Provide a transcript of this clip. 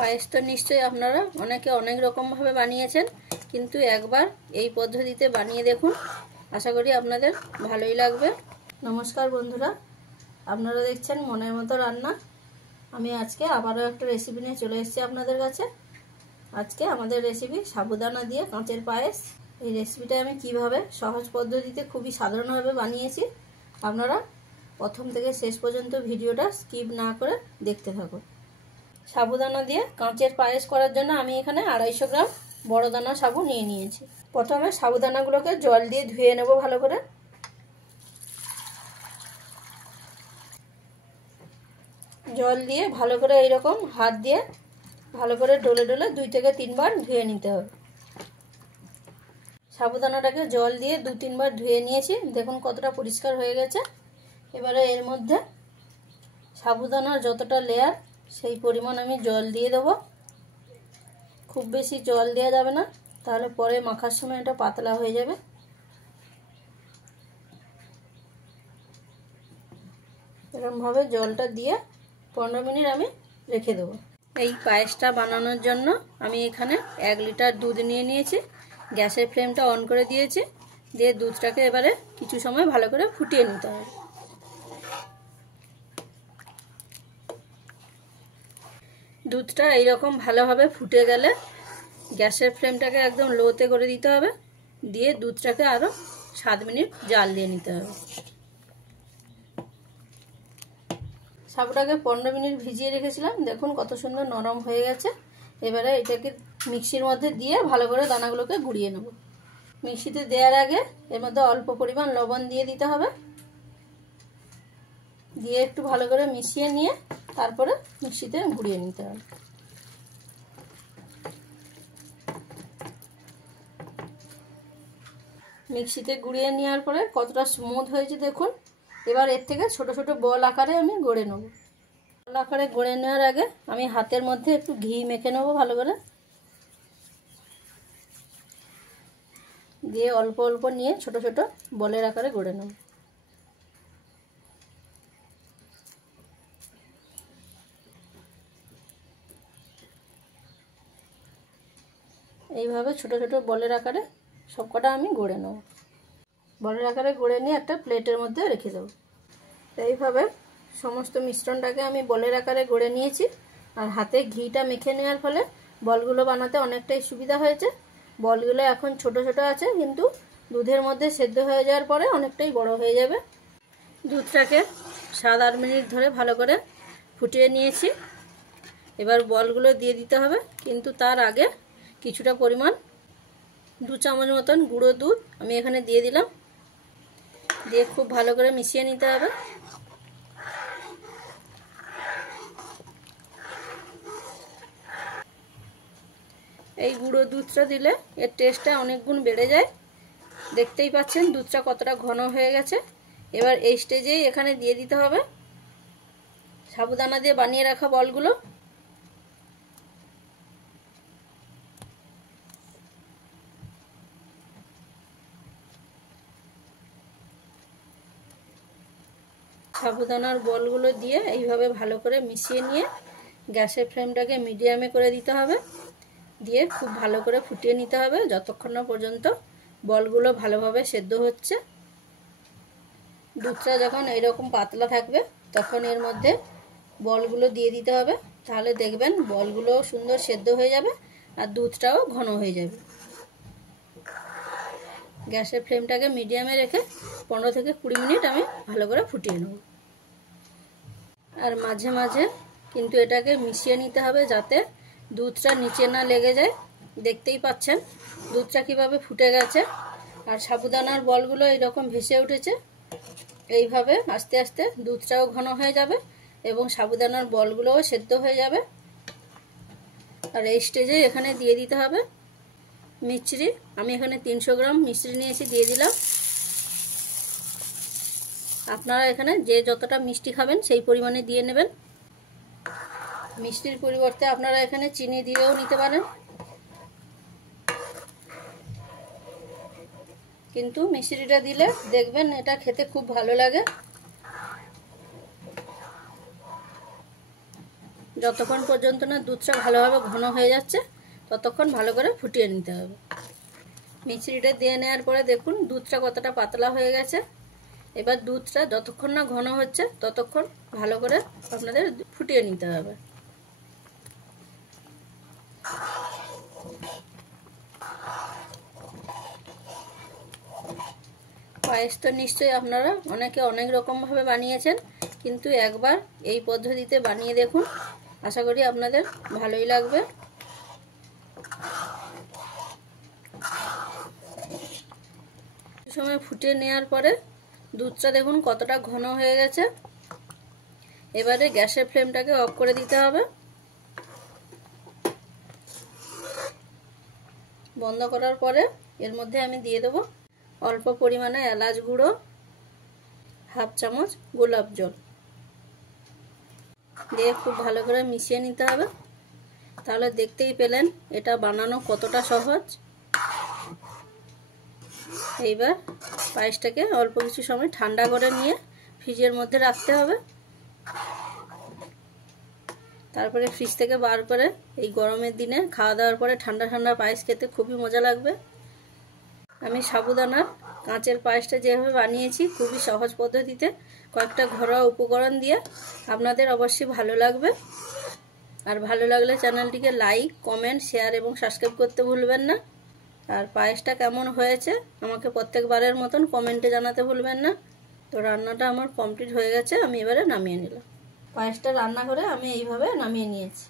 পায়েস তো নিশ্চয়ই আপনারা অনেকে অনেক রকমভাবে বানিয়েছেন, কিন্তু একবার এই পদ্ধতিতে বানিয়ে দেখুন, আশা করি আপনাদের ভালোই লাগবে। নমস্কার বন্ধুরা, আপনারা দেখছেন মনের মতো রান্না। আমি আজকে আবারও একটা রেসিপি নিয়ে চলে এসেছি আপনাদের কাছে। আজকে আমাদের রেসিপি সাবুদানা দিয়ে কাঁচের পায়েস। এই রেসিপিটা আমি কিভাবে সহজ পদ্ধতিতে খুবই সাধারণভাবে বানিয়েছি, আপনারা প্রথম থেকে শেষ পর্যন্ত ভিডিওটা স্কিপ না করে দেখতে থাকুন। সাবুদানা দিয়ে কাঁচের পায়েস করার জন্য আমি এখানে 250 গ্রাম বড় দানা সাবু নিয়ে নিয়েছি। প্রথমে সাবুদানাগুলোকে জল দিয়ে ধুয়ে নেব ভালো করে। জল দিয়ে ভালো করে এইরকম হাত দিয়ে ভালো করে ডলে ডলে 2 থেকে 3 বার ধুয়ে নিতে হবে। সাবুদানাটাকে জল দিয়ে 2-3 বার ধুয়ে নিয়েছি, দেখুন কতটা পরিষ্কার হয়ে গেছে। এবারে এর মধ্যে সাবুদানার যতটা লেয়ার সেই পরিমাণ আমি জল দিয়ে দেবো। খুব বেশি জল দেওয়া যাবে না, তাহলে পরে মাখার সময় এটা পাতলা হয়ে যাবে। এরকমভাবে জলটা দিয়ে 15 মিনিট আমি রেখে দেবো। এই পায়েসটা বানানোর জন্য আমি এখানে 1 লিটার দুধ নিয়ে নিয়েছি। গ্যাসের ফ্লেমটা অন করে দিয়েছি, দিয়ে দুধটাকে এবারে কিছু সময় ভালো করে ফুটিয়ে নিতে হবে। দুধটা এইরকম ভালোভাবে ফুটে গেলে গ্যাসের ফ্লেমটাকে একদম লোতে করে দিতে হবে, দিয়ে দুধটাকে আরও 7 মিনিট জাল দিয়ে নিতে হবে। সাবুটাকে 15 মিনিট ভিজিয়ে রেখেছিলাম, দেখুন কত সুন্দর নরম হয়ে গেছে। এবারে এটাকে মিক্সির মধ্যে দিয়ে ভালো করে দানাগুলোকে গুঁড়িয়ে নেব। মিক্সিতে দেওয়ার আগে এর মধ্যে অল্প পরিমাণ লবণ দিয়ে দিতে হবে, দিয়ে একটু ভালো করে মিশিয়ে নিয়ে তারপরে মিক্সিতে গুঁড়িয়ে নিতে হবে। মিক্সিতে গুঁড়িয়ে নেওয়ার পরে কতটা স্মুথ হয়েছে দেখুন। এবার এর থেকে ছোট ছোট বল আকারে আমি গড়ে নেব। বল আকারে গড়ে নেওয়ার আগে আমি হাতের মধ্যে একটু ঘি মেখে নেব ভালো করে, দিয়ে অল্প অল্প নিয়ে ছোট ছোট বলের আকারে গড়ে নেব। এইভাবে ছোট ছোট বলের আকারে সবকটা আমি গড়ে নেব। বলের আকারে গড়ে নিয়ে একটা প্লেটের মধ্যে রেখে দেব। এইভাবে সমস্ত মিশ্রণটাকে আমি বলের আকারে গড়ে নিয়েছি, আর হাতে ঘিটা মেখে নেওয়ার ফলে বলগুলো বানাতে অনেকটাই সুবিধা হয়েছে। বলগুলো এখন ছোট ছোট আছে, কিন্তু দুধের মধ্যে সেদ্ধ হয়ে যাওয়ার পরে অনেকটাই বড় হয়ে যাবে। দুধটাকে 7-8 মিনিট ধরে ভালো করে ফুটিয়ে নিয়েছি। এবার বলগুলো দিয়ে দিতে হবে, কিন্তু তার আগে কিছুটা পরিমাণ 2 চামচ মতন গুঁড়ো দুধ আমি এখানে দিয়ে দিলাম, দিয়ে খুব ভালো করে মিশিয়ে নিতে হবে। এই গুঁড়ো দুধটা দিলে এর টেস্টটা অনেক গুণ বেড়ে যায়। দেখতেই পাচ্ছেন দুধটা কতটা ঘন হয়ে গেছে। এবার এই স্টেজেই এখানে দিয়ে দিতে হবে সাবুদানা দিয়ে বানিয়ে রাখা বলগুলো। সাবুদানার বলগুলো দিয়ে এইভাবে ভালো করে মিশিয়ে নিয়ে গ্যাসের ফ্লেমটাকে মিডিয়ামে করে দিতে হবে, দিয়ে খুব ভালো করে ফুটিয়ে নিতে হবে যতক্ষণ না পর্যন্ত বলগুলো ভালোভাবে সেদ্ধ হচ্ছে। দুধটা যখন এইরকম পাতলা থাকবে তখন এর মধ্যে বলগুলো দিয়ে দিতে হবে, তাহলে দেখবেন বলগুলো সুন্দর সেদ্ধ হয়ে যাবে আর দুধটাও ঘন হয়ে যাবে। গ্যাসের ফ্লেমটাকে মিডিয়ামে রেখে 15 থেকে 20 মিনিট আমি ভালো করে ফুটিয়ে নেব। আর মাঝে মাঝে কিন্তু এটাকে মিশিয়ে নিতে হবে যাতে দুধটা নিচে না লেগে যায়। দেখতেই পাচ্ছেন দুধটা কিভাবে ফুটে গেছে, আর সাবুদানার বলগুলো এইরকম ভেসে উঠেছে। এইভাবে আস্তে আস্তে দুধটাও ঘন হয়ে যাবে এবং সাবুদানার বলগুলোও সেদ্ধ হয়ে যাবে। আর এই স্টেজে এখানে দিয়ে দিতে হবে মিশ্রি। আমি এখানে 300 গ্রাম মিশ্রি নিয়েছি, দিয়ে দিলাম। আপনারা এখানে যে যতটা মিষ্টি খাবেন সেই পরিমাণে দিয়ে নেবেন। মিষ্টির পরিবর্তে আপনারা এখানে চিনি দিয়েও নিতে পারেন, কিন্তু মিশ্রিটা দিলে দেখবেন এটা খেতে খুব ভালো লাগে। যতক্ষণ পর্যন্ত না দুধটা ভালোভাবে ঘন হয়ে যাচ্ছে ততক্ষণ ভালো করে ফুটিয়ে নিতে হবে। মিশ্রিটা দিয়ে নেওয়ার পরে দেখুন দুধটা কতটা পাতলা হয়ে গেছে। এবার দুধটা যতক্ষণ না ঘন হচ্ছে ততক্ষণ ভালো করে আপনাদের ফুটিয়ে নিতে হবে। পায়েস তো নিশ্চয়ই আপনারা অনেকে অনেক রকমভাবে বানিয়েছেন, কিন্তু একবার এই পদ্ধতিতে বানিয়ে দেখুন, আশা করি আপনাদের ভালোই লাগবে। সময় ফুটিয়ে নেওয়ার পরে দুধটা দেখুন কতটা ঘন হয়ে গেছে। এবারে গ্যাসের ফ্লেমটাকে অফ করে দিতে হবে। বন্ধ করার পরে এর মধ্যে আমি দিয়ে দেবো অল্প পরিমাণে এলাচ গুঁড়ো, হাফ চামচ গোলাপ জল দিয়ে খুব ভালো করে মিশিয়ে নিতে হবে। তাহলে দেখতেই পেলেন এটা বানানো কতটা সহজ। এইবার পায়েসটাকে অল্প কিছু সময় ঠান্ডা করে নিয়ে ফ্রিজের মধ্যে রাখতে হবে। তারপরে ফ্রিজ থেকে বার করে এই গরমের দিনে খাওয়া দাওয়ার পরে ঠান্ডা ঠান্ডা পায়েস খেতে খুবই মজা লাগবে। আমি সাবুদানার কাঁচের পায়েসটা যেভাবে বানিয়েছি খুবই সহজ পদ্ধতিতে কয়েকটা ঘরোয়া উপকরণ দিয়ে, আপনাদের অবশ্যই ভালো লাগবে। আর ভালো লাগলে চ্যানেলটিকে লাইক, কমেন্ট, শেয়ার এবং সাবস্ক্রাইব করতে ভুলবেন না। আর পায়েসটা কেমন হয়েছে আমাকে প্রত্যেকবারের মতন কমেন্টে জানাতে ভুলবেন না। তো রান্নাটা আমার কমপ্লিট হয়ে গেছে, আমি এবারে নামিয়ে নিলাম। পায়েসটা রান্না করে আমি এইভাবে নামিয়ে নিয়েছি।